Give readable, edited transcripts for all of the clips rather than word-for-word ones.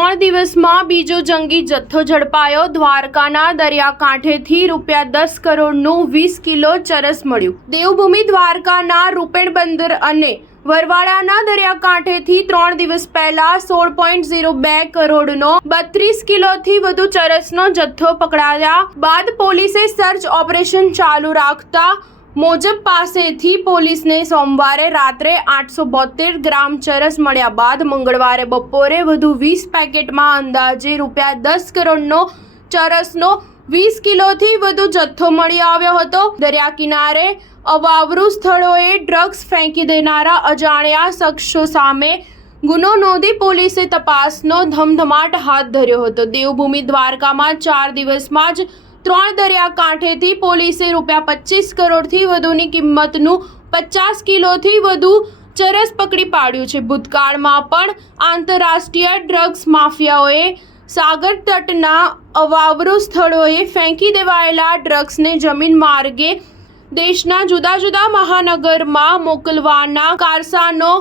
3 દિવસમાં બીજો જંગી જથ્થો ઝડપાયો। દ્વારકાના દરિયાકાંઠેથી ₹10 કરોડનું 20 કિલો ચરસ મળ્યું। દેવભૂમિ દ્વારકાના રૂપેણ બંદર અને વરવાડાના દરિયાકાંઠેથી 3 દિવસ પહેલા 16.02 કરોડનો 32 કિલોથી વધુ ચરસનો જથ્થો પકડાયા બાદ પોલીસે સર્ચ ઓપરેશન ચાલુ રાખતા મોજબ પાસેથી પોલીસને સોમવારે રાત્રે 872 ગ્રામ ચરસ મળ્યા બાદ મંગળવારે બપોરે વધુ 20 પેકેટમાં અંદાજે ₹10 કરોડનો ચરસનો 20 કિલોથી વધુ જથ્થો મળી આવ્યો હતો। દરિયા કિનારે અવાવરૂ સ્થળોએ ડ્રગ્સ ફેંકી દેનારા અજાણ્યા શખ્સો સામે ગુનો નોંધી પોલીસે તપાસનો ધમધમાટ હાથ ધર્યો હતો। દેવભૂમિ દ્વારકામાં 4 દિવસમાં જ 3 દરિયાકાંઠેથી પોલીસે ₹25 કરોડથી વધુની કિંમતનું 50 કિલોથી વધુ ચરસ પકડી પાડ્યું છે। ભૂતકાળમાં પણ આંતરરાષ્ટ્રીય ડ્રગ્સ માફિયાઓએ સાગર તટના અવાવરૂ સ્થળોએ ફેંકી દેવાયેલા ડ્રગ્સને જમીન માર્ગે દેશના જુદા જુદા મહાનગરમાં મોકલવાના કારસાનો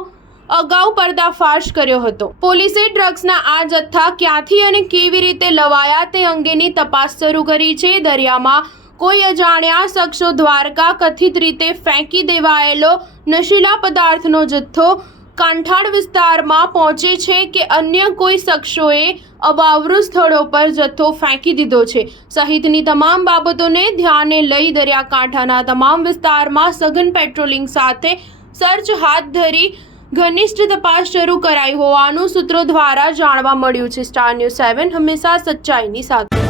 અગાઉ પર્દાફાશ કર્યો હતો। પોલીસે ડ્રગ્સના આ જથ્થા ક્યાંથી અને કેવી રીતે લવાયા તે અંગેની તપાસ શરૂ કરી છે। દરિયામાં કોઈ અજાણ્યા શખ્સો દ્વારકા કથિત રીતે ફેંકી દેવાયેલો નશીલા પદાર્થનો જથ્થો કાંઠાળ વિસ્તારમાં પહોંચે છે કે અન્ય કોઈ શખ્સોએ અવાવરૂ સ્થળો પર જથ્થો ફેંકી દીધો છે સહિતની તમામ બાબતોને ધ્યાને લઈ દરિયાકાંઠાના તમામ વિસ્તારમાં સઘન પેટ્રોલિંગ સાથે સર્ચ હાથ ધરી ઘનિષ્ઠ તપાસ શરૂ કરાઈ હોવાનું સૂત્રો દ્વારા જાણવા મળ્યું છે। સ્ટાર ન્યૂઝ 7 હંમેશા સચ્ચાઈની સાથે।